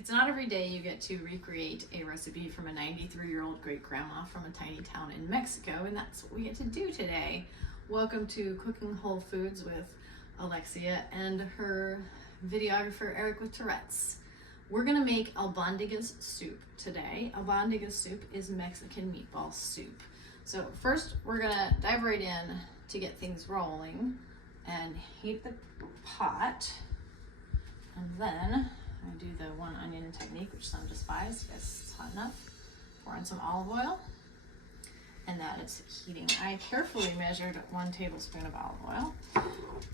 It's not every day you get to recreate a recipe from a 93-year-old great-grandma from a tiny town in Mexico, and that's what we get to do today. Welcome to Cooking Whole Foods with Alexia and her videographer Eric with Tourette's. We're gonna make Albondigas soup today. Albondigas soup is Mexican meatball soup. So first we're gonna dive right in to get things rolling and heat the pot, and then I do the one onion technique, which some despise because it's hot enough. Pour in some olive oil, and that is heating. I carefully measured 1 tablespoon of olive oil.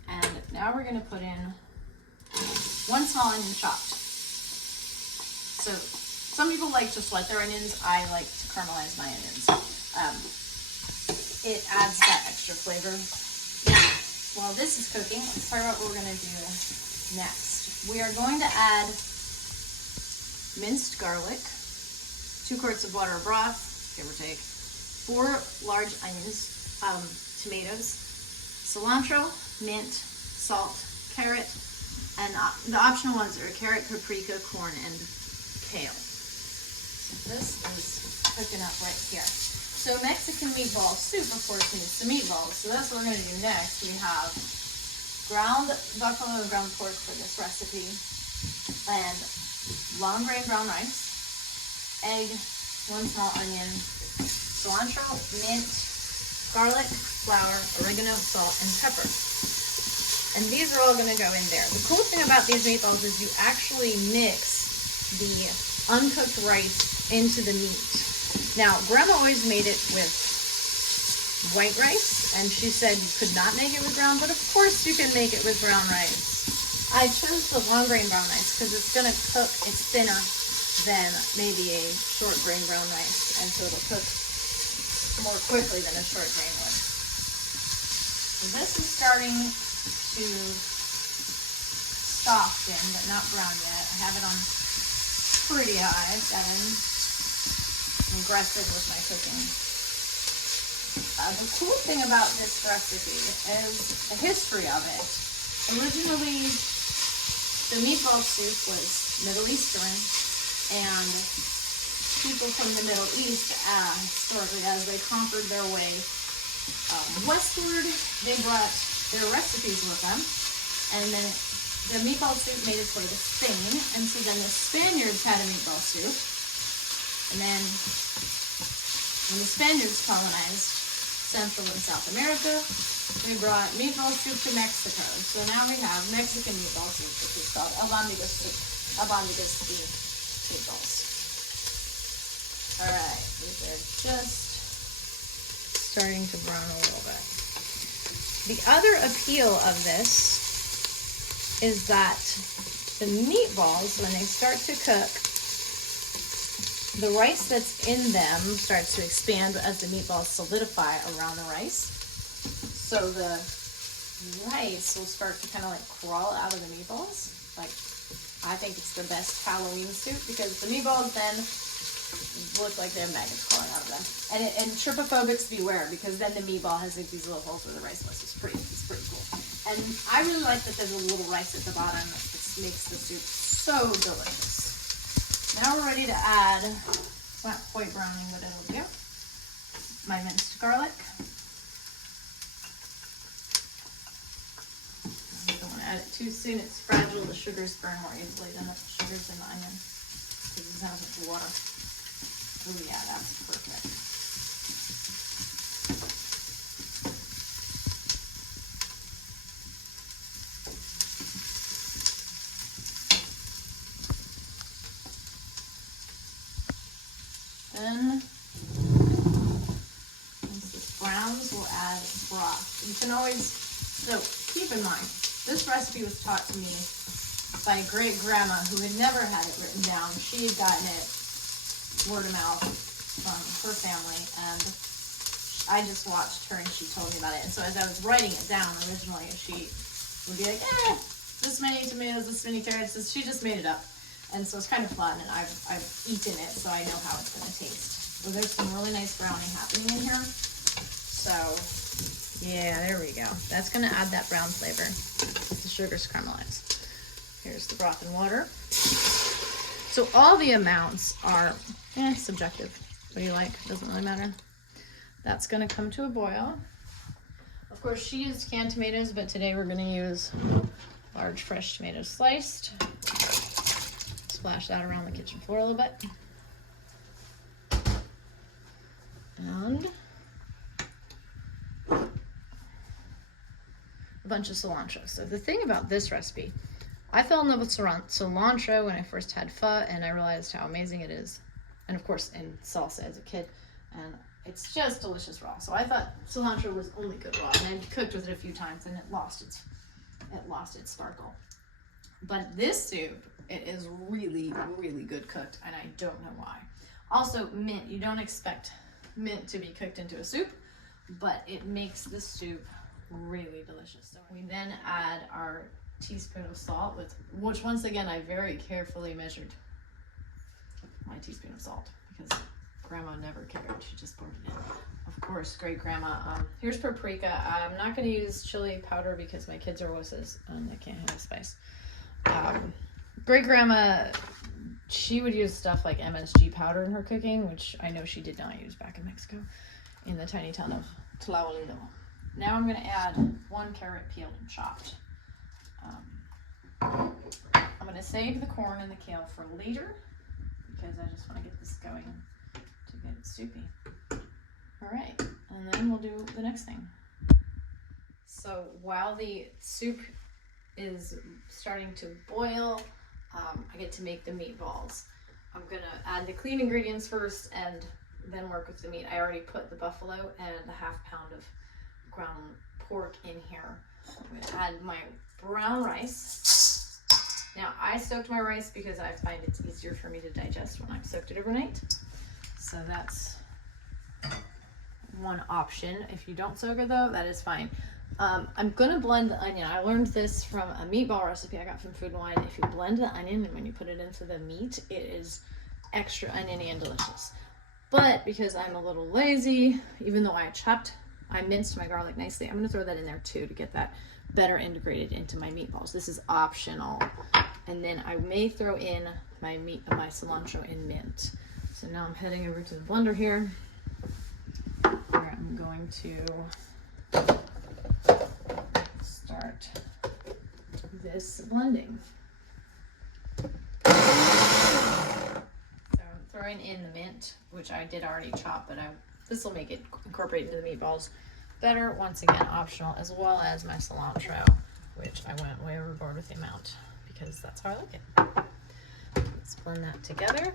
And now we're gonna put in 1 small onion chopped. So some people like to sweat their onions. I like to caramelize my onions. It adds that extra flavor. Now, while this is cooking, let's talk about what we're gonna do next. We are going to add minced garlic, 2 quarts of water or broth, give or take, 4 large onions, tomatoes, cilantro, mint, salt, carrot, and the optional ones are carrot, paprika, corn, and kale. So this is cooking up right here. So Mexican meatball soup, of course, needs some meatballs. So that's what we're going to do next. We have ground buffalo and ground pork for this recipe, and long grain brown rice, egg, 1 small onion, cilantro, mint, garlic, flour, oregano, salt, and pepper. And these are all going to go in there. The cool thing about these meatballs is you actually mix the uncooked rice into the meat. Now, Grandma always made it with white rice, and she said you could not make it with brown, but of course you can make it with brown rice. I chose the long grain brown rice because it's going to cook, it's thinner than maybe a short grain brown rice, and so it'll cook more quickly than a short grain would. So this is starting to soften, but not brown yet. I have it on pretty high, 7. I'm aggressive with my cooking. The cool thing about this recipe is the history of it. Originally, the meatball soup was Middle Eastern, and people from the Middle East, historically, as they conquered their way westward, they brought their recipes with them, and then the meatball soup made its way to Spain, and so then the Spaniards had a meatball soup, and then when the Spaniards colonized Central and South America, we brought meatball soup to Mexico. So now we have Mexican meatball soup, which is called Albondigas soup. Albondigas the meatballs. Alright, these are just starting to brown a little bit. The other appeal of this is that the meatballs, when they start to cook, the rice that's in them starts to expand as the meatballs solidify around the rice. So the rice will start to kind of like crawl out of the meatballs. Like, I think it's the best Halloween soup because the meatballs then look like they have maggots crawling out of them. And trypophobics beware, because then the meatball has like these little holes where the rice was. It's pretty cool. And I really like that there's a little rice at the bottom. It makes the soup so delicious. Now we're ready to add, it's not quite browning, but it'll do, my minced garlic. I don't want to add it too soon, it's fragile, the sugars burn more easily than the sugars in the onion, because it has much water. Oh yeah, that's perfect. Then, once this browns, we'll add broth. You can always, so keep in mind, this recipe was taught to me by a great grandma who had never had it written down. She had gotten it word of mouth from her family, and I just watched her and she told me about it. And so as I was writing it down originally, she would be like, this many tomatoes, this many carrots, she just made it up. And so it's kind of fun, and I've eaten it, so I know how it's going to taste. So there's some really nice browning happening in here. So, yeah, there we go. That's going to add that brown flavor. The sugar's caramelized. Here's the broth and water. So all the amounts are subjective. What do you like? Doesn't really matter. That's gonna come to a boil. Of course, she used canned tomatoes, but today we're gonna use large fresh tomatoes sliced. Splash that around the kitchen floor a little bit. And a bunch of cilantro. So the thing about this recipe, I fell in love with cilantro when I first had pho, and I realized how amazing it is. And of course, in salsa as a kid. And it's just delicious raw. So I thought cilantro was only good raw. And I'd cooked with it a few times and it lost its sparkle. But this soup, it is really, really good cooked, and I don't know why. Also, mint. You don't expect mint to be cooked into a soup, but it makes the soup really delicious. So we then add our teaspoon of salt, which once again I very carefully measured my teaspoon of salt because Grandma never cared. She just poured it in. Of course, great grandma. Here's paprika. I'm not going to use chili powder because my kids are wusses and they can't handle spice. Great grandma, she would use stuff like MSG powder in her cooking, which I know she did not use back in Mexico, in the tiny town of Tlahualilo. Now I'm going to add 1 carrot peeled and chopped. I'm going to save the corn and the kale for later because I just want to get this going to get it soupy. All right, and then we'll do the next thing. So while the soup is starting to boil, I get to make the meatballs. I'm going to add the clean ingredients first and then work with the meat. I already put the buffalo and the ½ pound of ground pork in here. I'm going to add my brown rice. Now, I soaked my rice because I find it's easier for me to digest when I've soaked it overnight. So that's one option. If you don't soak it though, that is fine. I'm gonna blend the onion. I learned this from a meatball recipe I got from Food and Wine. If you blend the onion and when you put it into the meat, it is extra oniony and delicious. But because I'm a little lazy, even though I minced my garlic nicely, I'm gonna throw that in there too to get that better integrated into my meatballs. This is optional. And then I may throw in my cilantro and mint. So now I'm heading over to the blender here, where I'm going to start this blending. So I'm throwing in the mint, which I did already chop, but this will make it incorporate into the meatballs better. Once again, optional, as well as my cilantro, which I went way overboard with the amount because that's how I like it. Let's blend that together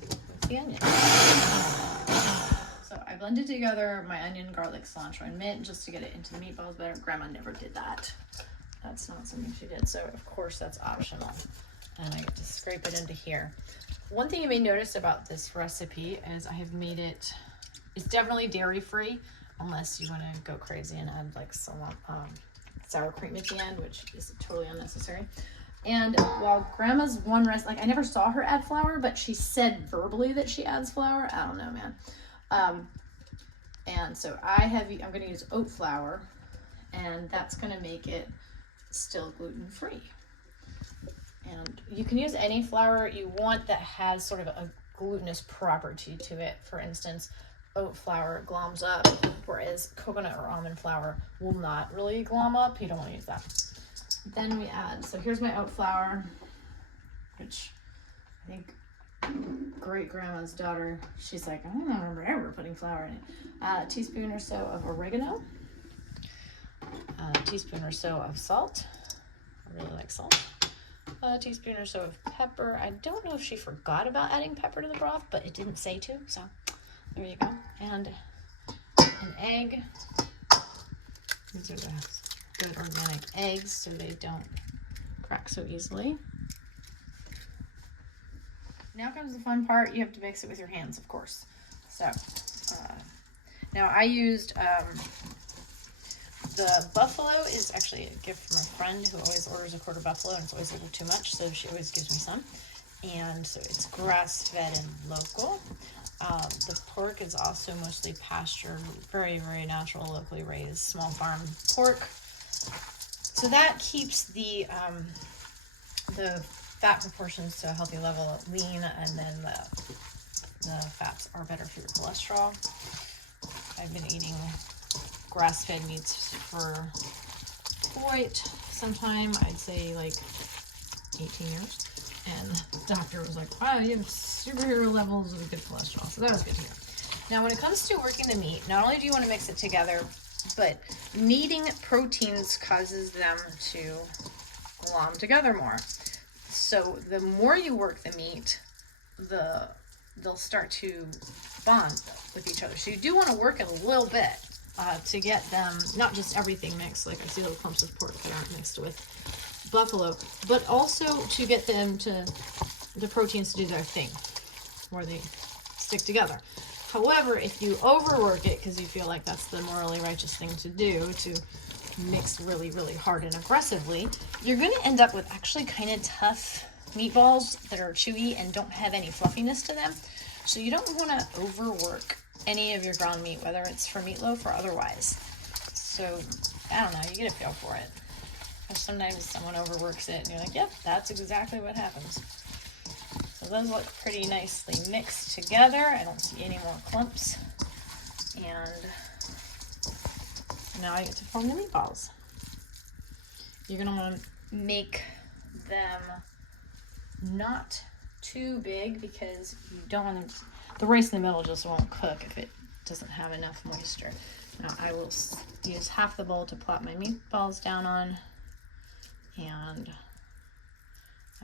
with the onion. So I blended together my onion, garlic, cilantro, and mint just to get it into the meatballs better. Grandma never did that. That's not something she did. So of course that's optional. And I get to scrape it into here. One thing you may notice about this recipe is I have made it, it's definitely dairy free unless you want to go crazy and add like some sour cream at the end, which is totally unnecessary. And while Grandma's one recipe, like I never saw her add flour, but she said verbally that she adds flour. I don't know, man. And so I'm going to use oat flour, and that's going to make it still gluten-free. And you can use any flour you want that has sort of a glutinous property to it. For instance, oat flour gloms up, whereas coconut or almond flour will not really glom up. You don't want to use that. Then we add, so here's my oat flour, which I think great grandma's daughter, she's like, I don't remember ever putting flour in it. A teaspoon or so of oregano, a teaspoon or so of salt. I really like salt. A teaspoon or so of pepper. I don't know if she forgot about adding pepper to the broth, but it didn't say to, so there you go. And an egg. These are the good organic eggs so they don't crack so easily. Now comes the fun part. You have to mix it with your hands, of course. So now I used the buffalo is actually a gift from a friend who always orders a quarter buffalo, and it's always a little too much, so she always gives me some. And so it's grass-fed and local. The pork is also mostly pasture, very, very natural, locally raised, small farm pork. So that keeps the fat proportions to a healthy level of lean, and then the fats are better for your cholesterol. I've been eating grass-fed meats for quite some time. I'd say like 18 years. And the doctor was like, wow, you have superhero levels of good cholesterol. So that was good to hear. Now, when it comes to working the meat, not only do you want to mix it together, but kneading proteins causes them to glom together more. So the more you work the meat, they'll start to bond with each other. So you do want to work it a little bit to get them, not just everything mixed, like I see little clumps of pork that aren't mixed with buffalo, but also to get them to, the proteins to do their thing, where they stick together. However, if you overwork it, because you feel like that's the morally righteous thing to do, to mix really, really hard and aggressively, you're going to end up with actually kind of tough meatballs that are chewy and don't have any fluffiness to them. So you don't want to overwork any of your ground meat, whether it's for meatloaf or otherwise. So, I don't know, you get a feel for it. Because sometimes someone overworks it and you're like, yep, that's exactly what happens. So those look pretty nicely mixed together. I don't see any more clumps. And now I get to form the meatballs. You're going to want to make them not too big because you don't want them to, the rice in the middle just won't cook if it doesn't have enough moisture. Now I will use half the bowl to plop my meatballs down on, and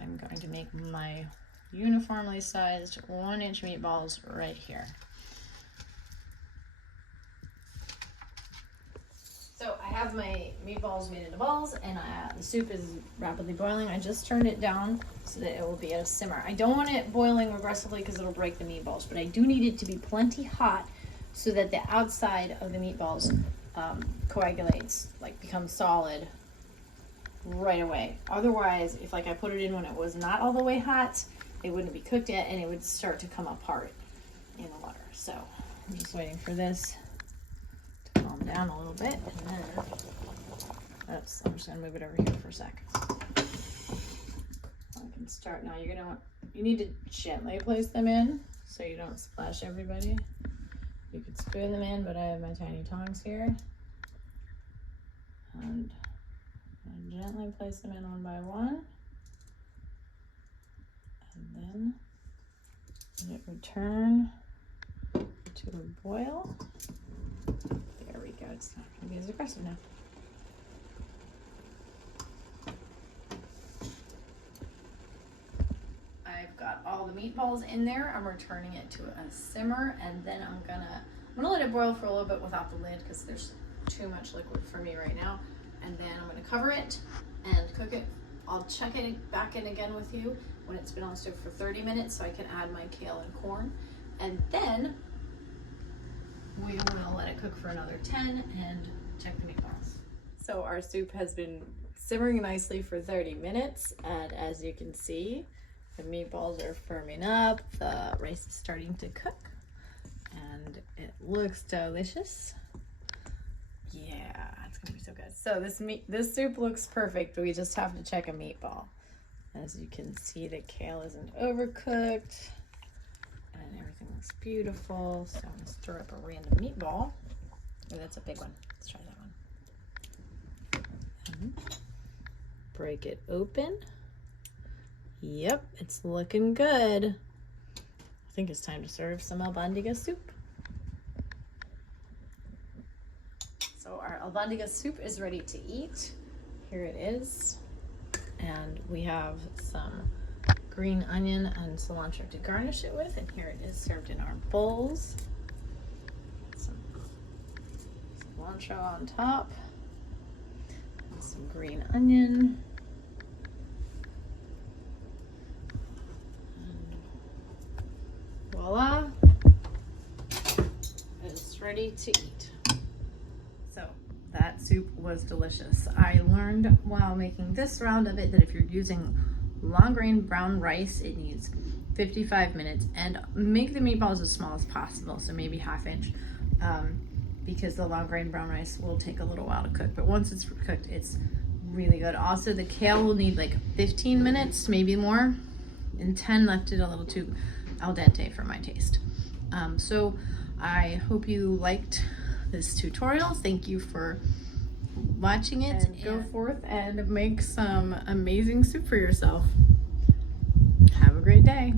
I'm going to make my uniformly sized 1-inch meatballs right here. So I have my meatballs made into balls, and the soup is rapidly boiling. I just turned it down so that it will be at a simmer. I don't want it boiling aggressively because it'll break the meatballs, but I do need it to be plenty hot so that the outside of the meatballs coagulates, like becomes solid right away. Otherwise, if like I put it in when it was not all the way hot, it wouldn't be cooked yet and it would start to come apart in the water. So I'm just waiting for this to calm down a little bit, and then I'm just gonna move it over here for a sec. I can start now. You need to gently place them in so you don't splash everybody. You could spoon them in, but I have my tiny tongs here. And gently place them in one by one. And then let it return to a boil. There we go. It's not going to be as aggressive now. I've got all the meatballs in there. I'm returning it to a simmer, and then I'm gonna let it boil for a little bit without the lid because there's too much liquid for me right now. And then I'm gonna cover it and cook it. I'll check it back in again with you when it's been on the stove for 30 minutes so I can add my kale and corn. And then we will let it cook for another 10 and check the meatballs. So our soup has been simmering nicely for 30 minutes, and as you can see, the meatballs are firming up, the rice is starting to cook, and it looks delicious. Yeah, it's gonna be so good. So this soup looks perfect. We just have to check a meatball. As you can see, the kale isn't overcooked, and everything looks beautiful. So I'm gonna stir up a random meatball. Oh, that's a big one. Let's try that one. Break it open. Yep, it's looking good. I think it's time to serve some Albondigas soup. So our Albondigas soup is ready to eat. Here it is. And we have some green onion and cilantro to garnish it with. And here it is served in our bowls. Some cilantro on top. And some green onion. Voila, it's ready to eat. So that soup was delicious. I learned while making this round of it that if you're using long grain brown rice, it needs 55 minutes, and make the meatballs as small as possible, so maybe 1/2 inch, because the long grain brown rice will take a little while to cook, but once it's cooked, it's really good. Also, the kale will need like 15 minutes, maybe more, and 10 left it a little too al dente for my taste. So I hope you liked this tutorial. Thank you for watching it. And go forth and make some amazing soup for yourself. Have a great day.